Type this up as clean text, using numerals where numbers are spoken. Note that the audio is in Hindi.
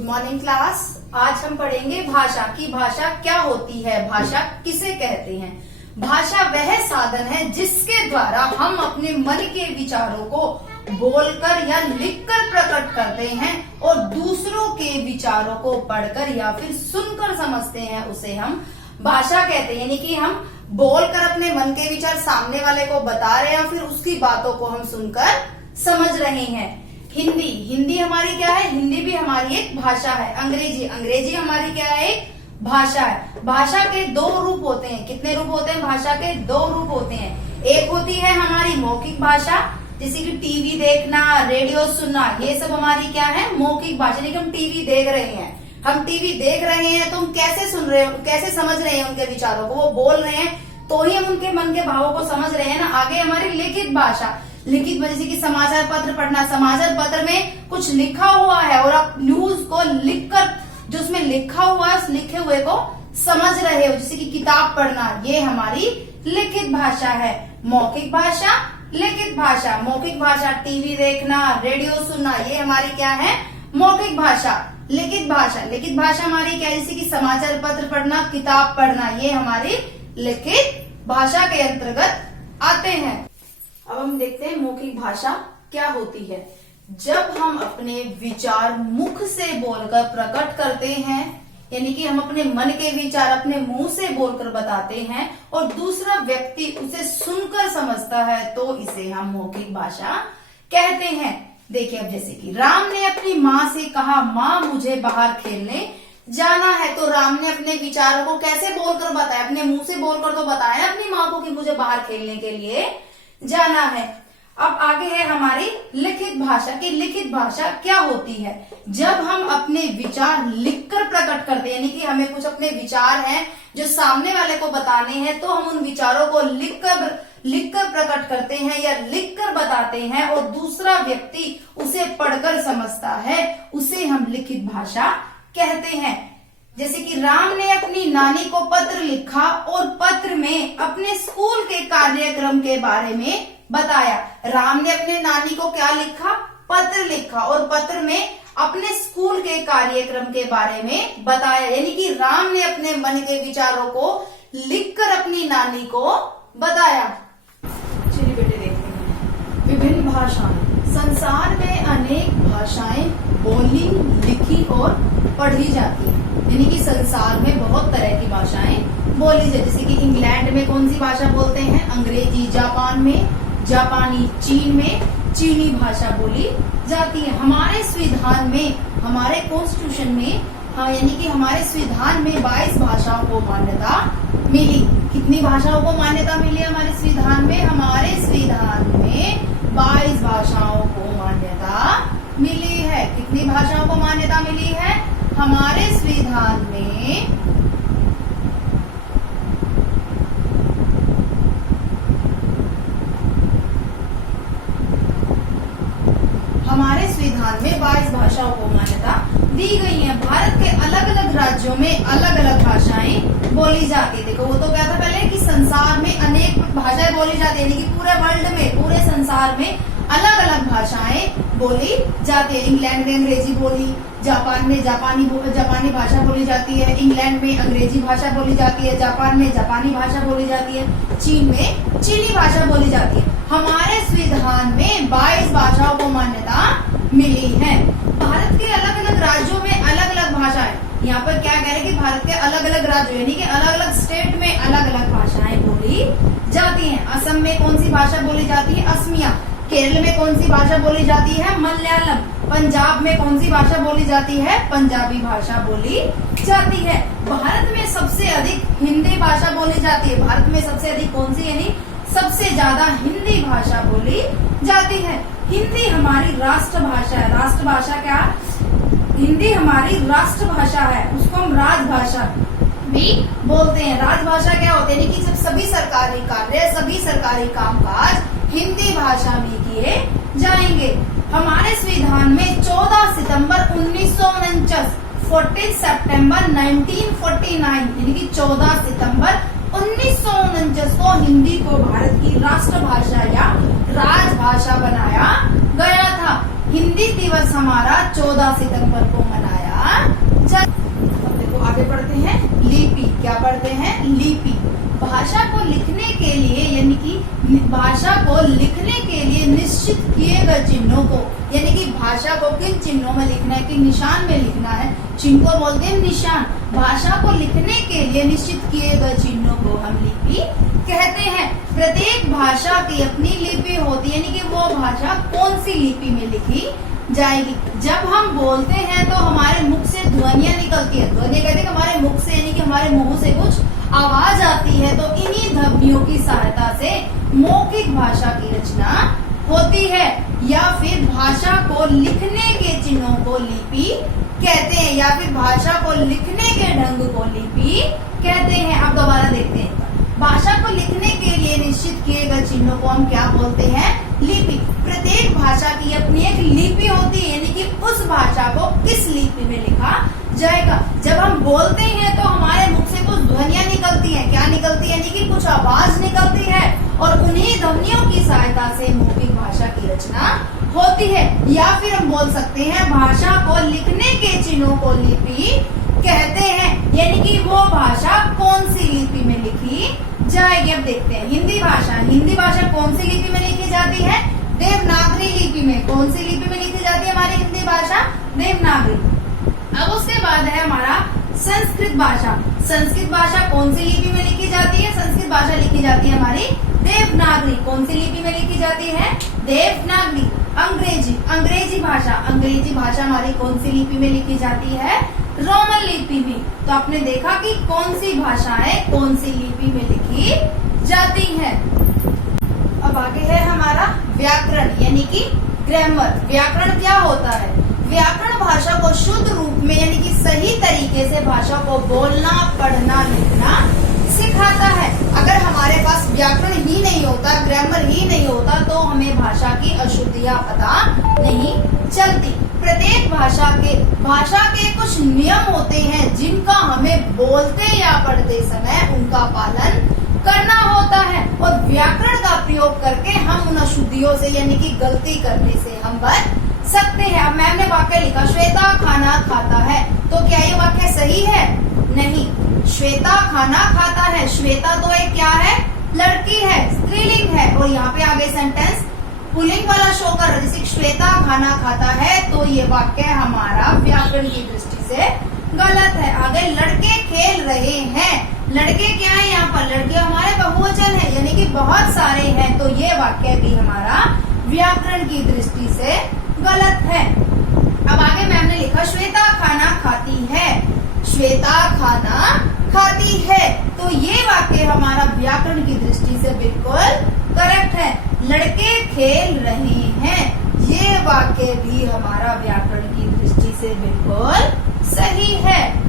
Good morning class. आज हम पढ़ेंगे भाषा की भाषा क्या होती है, भाषा किसे कहते हैं। भाषा वह साधन है जिसके द्वारा हम अपने मन के विचारों को बोलकर या लिखकर प्रकट करते हैं और दूसरों के विचारों को पढ़कर या फिर सुनकर समझते हैं, उसे हम भाषा कहते हैं। यानी कि हम बोलकर अपने मन के विचार सामने वाले को बता रहे हैं और फिर उसकी बातों को हम सुनकर समझ रहे हैं। हिंदी हमारी क्या है, हिंदी भी हमारी एक भाषा है। अंग्रेजी हमारी क्या है, एक भाषा है। भाषा के दो रूप होते हैं। कितने रूप होते हैं भाषा के? दो रूप होते हैं। एक होती है हमारी मौखिक भाषा, जैसे कि टीवी देखना, रेडियो सुनना, ये सब हमारी क्या है, मौखिक भाषा। यानी कि हम टीवी देख रहे हैं, तो हम कैसे सुन रहे हो, कैसे समझ रहे हैं उनके विचारों को, वो बोल रहे हैं तो ही हम उनके मन के भावों को समझ रहे हैं ना। आगे हमारी लिखित भाषा, जैसे कि समाचार पत्र पढ़ना, समाचार पत्र में कुछ लिखा हुआ है और आप न्यूज को लिखकर जो उसमें लिखा हुआ है उस लिखे हुए को समझ रहे हो, जैसे कि किताब पढ़ना, ये हमारी लिखित भाषा है। मौखिक भाषा, लिखित भाषा। मौखिक भाषा टीवी देखना, रेडियो सुनना, ये हमारी क्या है, मौखिक भाषा। लिखित भाषा हमारी क्या है, जैसे कि समाचार पत्र पढ़ना, किताब पढ़ना, ये हमारी लिखित भाषा के अंतर्गत आते हैं। अब हम देखते हैं मौखिक भाषा क्या होती है। जब हम अपने विचार मुख से बोलकर प्रकट करते हैं, यानी कि हम अपने मन के विचार अपने मुंह से बोलकर बताते हैं और दूसरा व्यक्ति उसे सुनकर समझता है, तो इसे हम मौखिक भाषा कहते हैं। देखिए अब जैसे कि राम ने अपनी माँ से कहा, माँ मुझे बाहर खेलने जाना है। तो राम ने अपने विचारों को कैसे बोलकर बताया, अपने मुंह से बोलकर तो बताया अपनी माँ को कि मुझे बाहर खेलने के लिए जाना है। अब आगे है हमारी लिखित भाषा की लिखित भाषा क्या होती है। जब हम अपने विचार लिखकर प्रकट करते हैं, यानी कि हमें कुछ अपने विचार हैं जो सामने वाले को बताने हैं, तो हम उन विचारों को लिखकर प्रकट करते हैं या लिखकर बताते हैं और दूसरा व्यक्ति उसे पढ़कर समझता है, उसे हम लिखित भाषा कहते हैं। जैसे कि राम ने अपनी नानी को पत्र लिखा और पत्र में अपने स्कूल के कार्यक्रम के बारे में बताया। राम ने अपने नानी को क्या लिखा, पत्र लिखा और पत्र में अपने स्कूल के कार्यक्रम के बारे में बताया। यानी कि राम ने अपने मन के विचारों को लिखकर अपनी नानी को बताया। चलिए बेटे देखते हैं विभिन्न भाषाएं। संसार में अनेक भाषाएं बोली, लिखी और पढ़ी जाती है। यानी कि संसार में बहुत तरह की भाषाएं बोली जाती है। जैसे कि इंग्लैंड में कौन सी भाषा बोलते हैं, अंग्रेजी। जापान में जापानी, चीन में चीनी भाषा बोली जाती है। हमारे संविधान में, हमारे कॉन्स्टिट्यूशन में, हाँ यानी कि हमारे संविधान में 22 भाषाओं को मान्यता मिली। कितनी भाषाओं को मान्यता मिली हमारे संविधान में? हमारे संविधान में 22 भाषाओं को मान्यता मिली है। कितनी भाषाओं को मान्यता मिली है? हमारे संविधान में 22 भाषाओं को मान्यता दी गई है। भारत के अलग अलग राज्यों में अलग अलग भाषाएं बोली जाती है। देखो वो तो क्या था पहले कि संसार में अनेक भाषाएं बोली जाती है, यानी कि पूरे वर्ल्ड में, पूरे संसार में अलग अलग भाषाएं बोली जाती है। इंग्लैंड में अंग्रेजी बोली, जापान में जापानी भाषा बोली जाती है, इंग्लैंड में अंग्रेजी भाषा बोली जाती है, जापान में जापानी भाषा बोली जाती है, चीन में चीनी भाषा बोली जाती है। हमारे संविधान में 22 भाषाओं को मान्यता मिली है। भारत के अलग अलग राज्यों में अलग अलग भाषाएं, यहाँ पर क्या कह रहे हैं कि भारत के अलग अलग राज्यों यानी कि अलग अलग स्टेट में अलग अलग भाषाएं बोली जाती हैं। असम में कौन सी भाषा बोली जाती है? असमिया। केरल में कौन सी भाषा बोली जाती है? मलयालम। पंजाब में कौन सी भाषा बोली जाती है? पंजाबी भाषा बोली जाती है। भारत में सबसे अधिक हिंदी भाषा बोली जाती है। भारत में सबसे अधिक कौन सी, यानी सबसे ज्यादा हिंदी भाषा बोली जाती है। हिंदी हमारी राष्ट्रभाषा है। राष्ट्रभाषा क्या? हिंदी हमारी राष्ट्रभाषा है, उसको हम राजभाषा भी बोलते हैं। राजभाषा क्या होती है कि जब सभी सरकारी कार्य, सभी सरकारी कामकाज हिंदी भाषा में किए जाएंगे। हमारे संविधान में 14 सितंबर 1949, 14 सितंबर 1949 यानी कि 14 सितंबर 1949 को हिंदी को भारत की राष्ट्रभाषा या राजभाषा बनाया गया था। हिंदी दिवस हमारा 14 सितंबर को मनाया किन चिन्हों में लिखना है, किन निशान में लिखना है, चिन्ह को बोलते हैं निशान। भाषा को लिखने के लिए निश्चित किए गए चिन्हों को हम लिपि कहते हैं। प्रत्येक भाषा की अपनी लिपि होती है, यानी कि वो भाषा कौन सी लिपि में लिखी जाएगी। जब हम बोलते हैं तो हमारे मुख से ध्वनियां निकलती है। ध्वनियां कहते हैं कि हमारे मुख से, यानी कि हमारे मुंह से कुछ आवाज आती है, तो इन्हीं ध्वनियों की सहायता से मौखिक भाषा की रचना होती है। या फिर भाषा को लिखने के चिन्हों को लिपि कहते हैं, या फिर भाषा को लिखने के ढंग को लिपि कहते हैं। अब दोबारा देखते हैं। भाषा को लिखने के लिए निश्चित किए गए चिन्हों को हम क्या बोलते हैं? लिपि। प्रत्येक भाषा की अपनी एक लिपि होती है, यानी कि उस भाषा को किस लिपि में लिखा जाएगा। जब हम बोलते हैं तो हमारे मुख से कुछ ध्वनियां निकलती हैं। क्या निकलती है? यानी कि कुछ आवाज निकलती है, और उन्हीं ध्वनियों की सहायता से मौखिक भाषा की रचना होती है। या फिर हम बोल सकते हैं भाषा को लिखने के चिन्हों को लिपि कहते हैं, यानी कि वो भाषा कौन सी लिपि में लिखी जाएगी। अब देखते हैं हिंदी भाषा। हिंदी भाषा कौन सी लिपि में लिखी जाती है? देवनागरी लिपि में। कौन सी लिपि में लिखी जाती है हमारी हिंदी भाषा? देवनागरी। अब उसके बाद है हमारा संस्कृत भाषा। संस्कृत भाषा कौन सी लिपि में लिखी जाती है? संस्कृत भाषा लिखी जाती है हमारी देवनागरी। कौन सी लिपि में लिखी जाती है? देवनागरी। अंग्रेजी। अंग्रेजी भाषा। अंग्रेजी भाषा हमारी कौन सी लिपि में लिखी जाती है? रोमन लिपि में। तो आपने देखा कि कौन सी भाषाएं कौन सी लिपि में लिखी जाती है। अब आगे है हमारा व्याकरण, यानी कि ग्रामर। व्याकरण क्या होता है? व्याकरण भाषा को शुद्ध रूप में, यानी कि सही तरीके से भाषा को बोलना, पढ़ना, लिखना सिखाता है। अगर हमारे पास व्याकरण ही नहीं होता, ग्रामर ही नहीं होता, तो हमें भाषा की अशुद्धियां पता नहीं चलती। प्रत्येक भाषा के कुछ नियम होते हैं जिनका हमें बोलते या पढ़ते समय उनका पालन करना होता है, और व्याकरण का प्रयोग करके हम उन अशुद्धियों से, यानी कि गलती करने से हम बच सकते हैं। अब मैम ने वाक्य लिखा, श्वेता खाना खाता है, तो क्या ये वाक्य सही है? नहीं। श्वेता खाना खाता है। श्वेता तो एक क्या है? लड़की है, स्त्रीलिंग है, और यहाँ पे आगे सेंटेंस पुल्लिंग वाला शो कर रहा है, जैसे श्वेता खाना खाता है, तो ये वाक्य हमारा व्याकरण की दृष्टि से गलत है। आगे लड़के खेल रहे हैं। लड़के क्या है यहाँ पर? लड़के हमारे बहुवचन है, यानी कि बहुत सारे हैं, तो ये वाक्य भी हमारा व्याकरण की दृष्टि से गलत है। अब आगे मैम ने लिखा, श्वेता खाना खाती है। श्वेता खाना खाती है, तो ये वाक्य हमारा व्याकरण की दृष्टि से बिल्कुल करेक्ट है। लड़के खेल रहे हैं, ये वाक्य भी हमारा व्याकरण की दृष्टि से बिल्कुल सही है।